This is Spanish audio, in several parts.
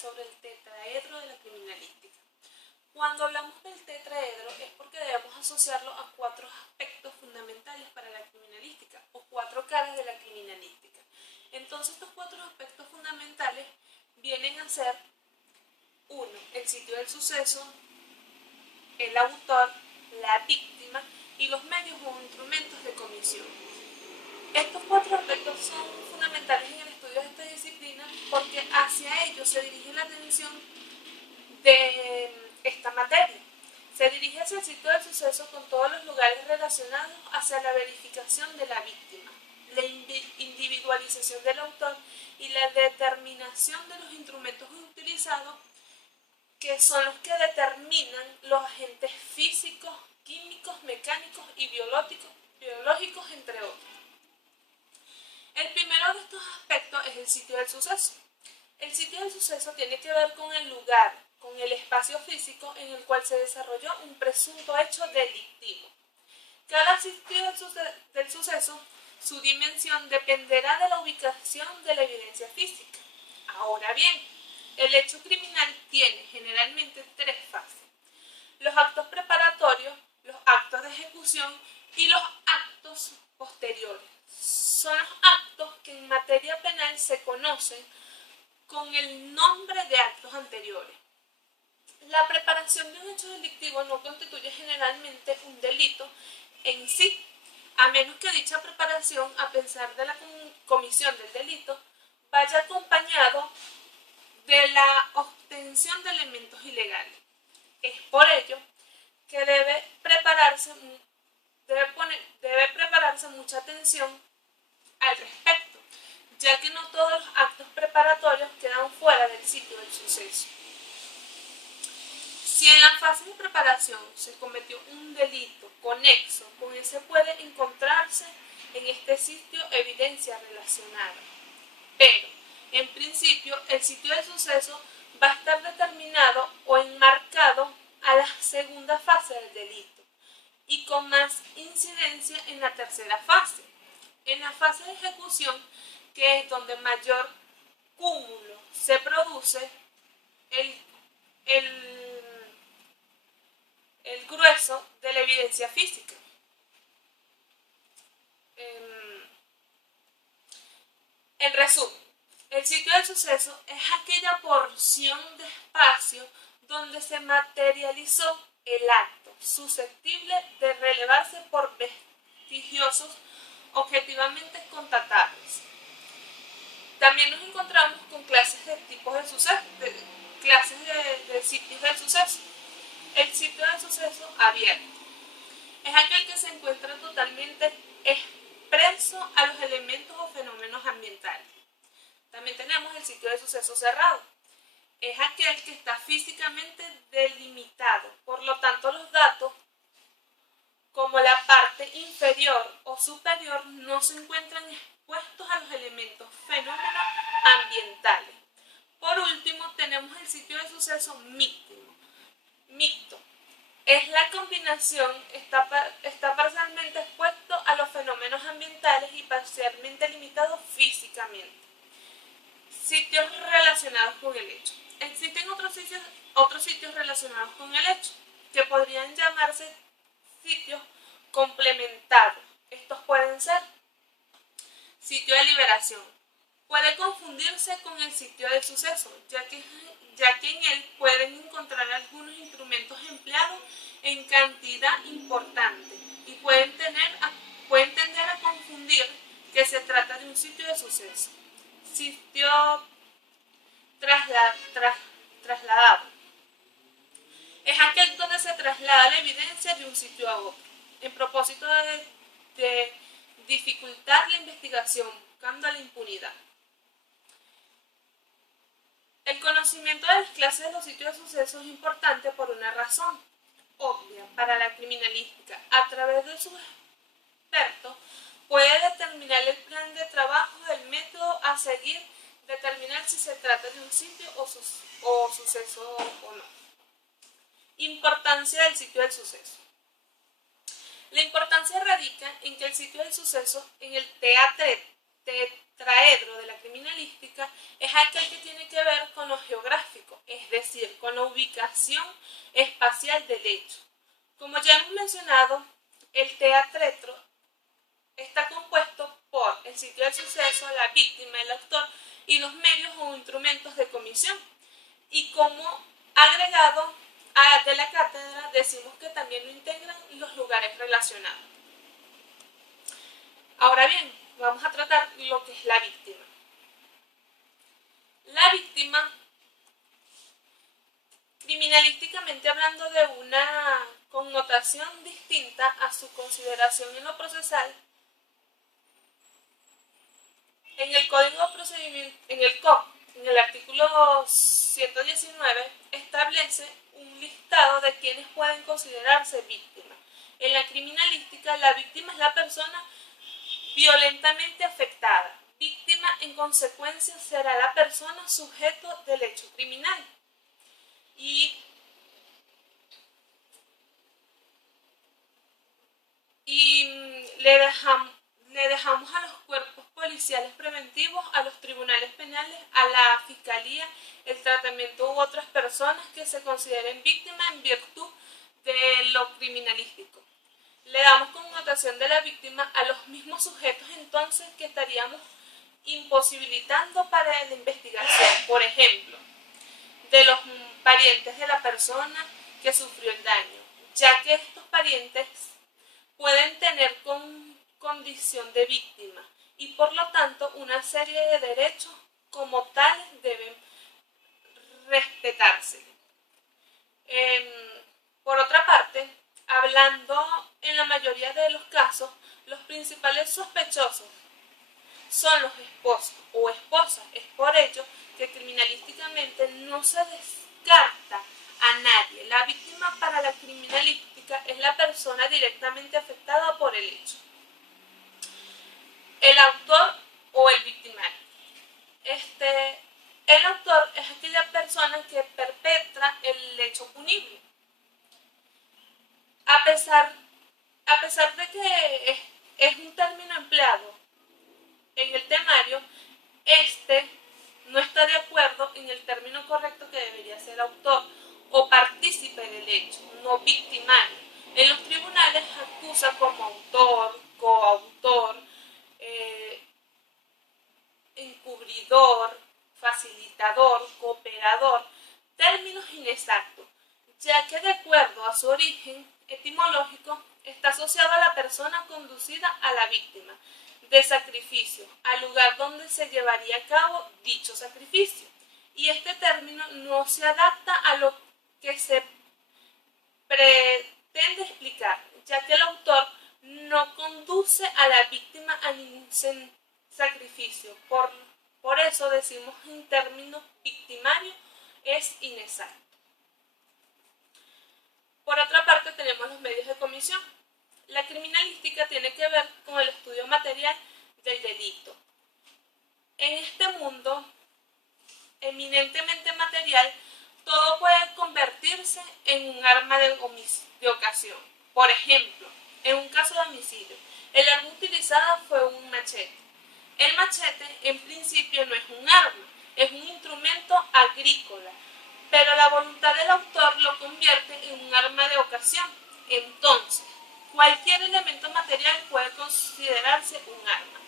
sobre el tetraedro de la criminalística. Cuando hablamos del tetraedro es porque debemos asociarlo a 4 aspectos fundamentales para la criminalística o 4 caras de la criminalística. Entonces estos 4 aspectos fundamentales vienen a ser 1. El sitio del suceso, el autor, la víctima y los medios o instrumentos de comisión. Estos 4 aspectos son fundamentales en el estudio de esta disciplina porque hacia ellos se dirige la atención de esta materia. Se dirige hacia el sitio del suceso con todos los lugares relacionados hacia la verificación de la víctima, la individualización del autor y la determinación de los instrumentos utilizados, que son los que determinan los agentes físicos, químicos, mecánicos y biológicos, entre otros. El primero de estos aspectos es el sitio del suceso. El sitio del suceso tiene que ver con el lugar, con el espacio físico en el cual se desarrolló un presunto hecho delictivo. Cada sitio del suceso, su dimensión dependerá de la ubicación de la evidencia física. Ahora bien, el hecho criminal tiene generalmente 3 fases: los actos preparatorios, los actos de ejecución y los actos posteriores. Son los actos que en materia penal se conocen con el nombre de actos anteriores. La preparación de un hecho delictivo no constituye generalmente un delito en sí, a menos que dicha preparación, a pesar de la comisión del delito, vaya acompañado de la obtención de elementos ilegales. Es por ello que debe prepararse mucha atención al respecto, ya que no todos los actos preparatorios quedan fuera del sitio del suceso. Si en la fase de preparación se cometió un delito conexo, con ese puede encontrarse en este sitio evidencia relacionada. Pero, en principio, el sitio del suceso va a estar determinado o enmarcado a la segunda fase del delito y con más incidencia en la tercera fase. En la fase de ejecución, que es donde mayor cúmulo se produce, el grueso de la evidencia física. En resumen, el sitio del suceso es aquella porción de espacio donde se materializó el acto, susceptible de relevarse por vestigiosos objetivamente constatables. También nos encontramos con clases de tipos de suceso, clases de sitios del suceso. El sitio del suceso abierto es aquel que se encuentra totalmente expreso a los elementos o fenómenos ambientales. También tenemos el sitio de suceso cerrado. Es aquel que está físicamente delimitado, por lo tanto los datos, como la parte inferior o superior, no se encuentran expuestos a los elementos fenómenos ambientales. Por último, tenemos el sitio de suceso mixto. Es la combinación, está parcialmente expuesto a los fenómenos ambientales y parcialmente limitado físicamente. Sitios relacionados con el hecho. Existen otros sitios relacionados con el hecho, que podrían llamarse sitios complementados. Estos pueden ser sitio de liberación. Puede confundirse con el sitio del suceso, ya que en él pueden encontrar algunos instrumentos empleados en cantidad importante y pueden tender a confundir que se trata de un sitio de suceso. Sitio trasladado. Es aquel donde se traslada la evidencia de un sitio a otro, en propósito de dificultar la investigación, buscando la impunidad. El conocimiento de las clases de los sitios de suceso es importante por una razón obvia para la criminalística. A través de sus expertos puede determinar el plan de trabajo del método a seguir, determinar si se trata de un sitio o suceso o no. Importancia del sitio del suceso. La importancia radica en que el sitio del suceso, en el tetraedro de la criminalística es aquel que tiene que ver con lo geográfico, es decir, con la ubicación espacial del hecho. Como ya hemos mencionado, el teatretro está compuesto por el sitio del suceso, la víctima, el autor y los medios o instrumentos de comisión. Y como agregado de la cátedra decimos que también lo integran los lugares relacionados. Ahora bien, vamos a tratar lo que es la víctima. La víctima, criminalísticamente hablando, de una connotación distinta a su consideración en lo procesal, en el Código de Procedimiento, en el artículo 119, establece un listado de quienes pueden considerarse víctimas. En la criminalística, la víctima es la persona violentamente afectada. Víctima, en consecuencia, será la persona sujeto del hecho criminal. Y le dejamos a los cuerpos policiales preventivos, a los tribunales penales, a la fiscalía, el tratamiento u otras personas que se consideren víctimas en virtud de lo criminalístico. Le damos connotación de la víctima a los mismos sujetos entonces que estaríamos imposibilitando para la investigación, por ejemplo, de los parientes de la persona que sufrió el daño, ya que estos parientes pueden tener condición de víctima y por lo tanto una serie de derechos como tales deben respetarse. Por otra parte, hablando en la mayoría de los casos, los principales sospechosos son los esposos o esposas. Es por ello que criminalísticamente no se descarta a nadie. La víctima para la criminalística es la persona directamente afectada por el hecho. El autor o el victimario. El autor es aquella persona que perpetra el hecho punible. A pesar de que es un término empleado en el temario, no está de acuerdo en el término correcto que debería ser autor o partícipe del hecho, no victimario. En los tribunales acusa como autor, coautor, encubridor, facilitador, cooperador, términos inexactos, ya que de acuerdo a su origen etimológico está asociado a la persona conducida a la víctima de sacrificio, al lugar donde se llevaría a cabo dicho sacrificio. Y este término no se adapta a lo que se pretende explicar, ya que el autor no conduce a la víctima a ningún sacrificio. Por eso decimos en términos victimario es inexacto. Por otra parte tenemos los medios de comisión. La criminalística tiene que ver con el estudio material del delito. En este mundo eminentemente material, todo puede convertirse en un arma de ocasión. Por ejemplo, en un caso de homicidio, el arma utilizada fue un machete. El machete en principio no es un arma, es un instrumento agrícola, pero la voluntad del autor lo convierte en un arma de ocasión. Entonces, cualquier elemento material puede considerarse un arma.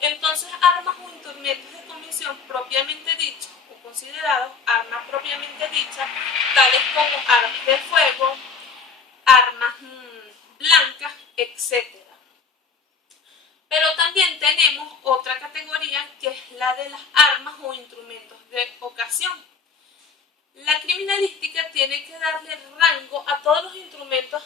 Entonces, armas o instrumentos de comisión propiamente dichos o considerados armas propiamente dichas, tales como armas de fuego, armas blancas, etc. Pero también tenemos otra categoría que es la de las armas o instrumentos de ocasión. La criminalística tiene que darle rango a todos los instrumentos,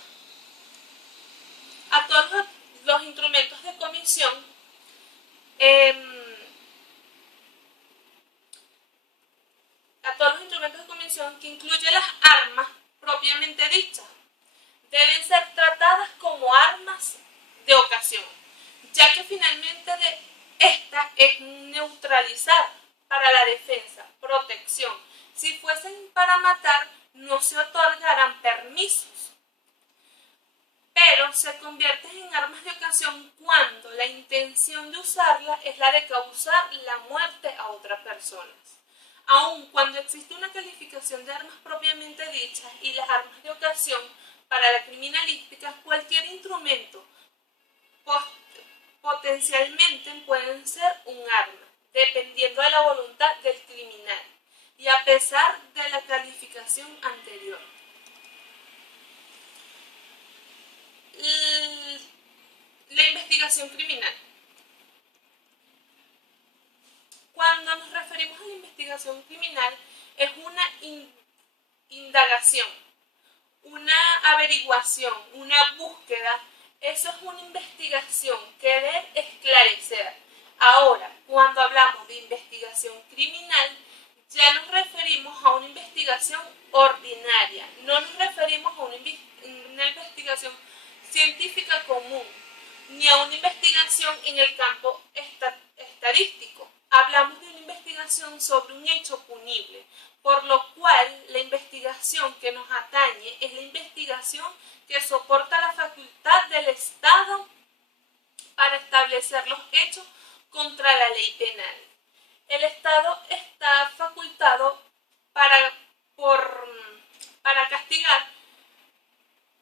de comisión, que incluye las armas propiamente dichas. Deben ser tratadas como armas de ocasión, ya que finalmente esta es neutralizar para la defensa, protección. Si fuesen para matar, no se otorgarán permisos. Pero pero se convierten en armas de ocasión cuando la intención de usarla es la de causar la muerte a otras personas. Aun cuando existe una calificación de armas propiamente dichas y las armas de ocasión para la criminalística, cualquier instrumento potencialmente pueden ser un arma, dependiendo de la voluntad del criminal y a pesar de la calificación anterior. La investigación criminal. Cuando nos referimos a la investigación criminal, es una indagación, una averiguación, una búsqueda. Eso es una investigación, querer esclarecer. Ahora, cuando hablamos de investigación criminal, ya nos referimos a una investigación ordinaria, no nos referimos a una investigación científica común, ni a una investigación en el campo estadístico. Hablamos de una investigación sobre un hecho punible, por lo cual la investigación que nos atañe es la investigación que soporta la facultad del Estado para establecer los hechos contra la ley penal. El Estado está facultado para castigar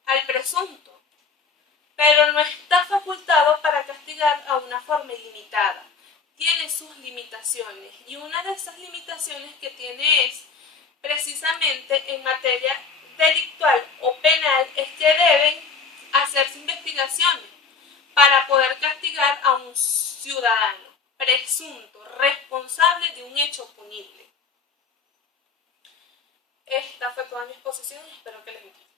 al presunto, pero no está facultado para castigar a una forma ilimitada. Tiene sus limitaciones y una de esas limitaciones que tiene es precisamente en materia delictual o penal es que deben hacerse investigaciones para poder castigar a un ciudadano presunto responsable de un hecho punible. Esta fue toda mi exposición, espero que les guste.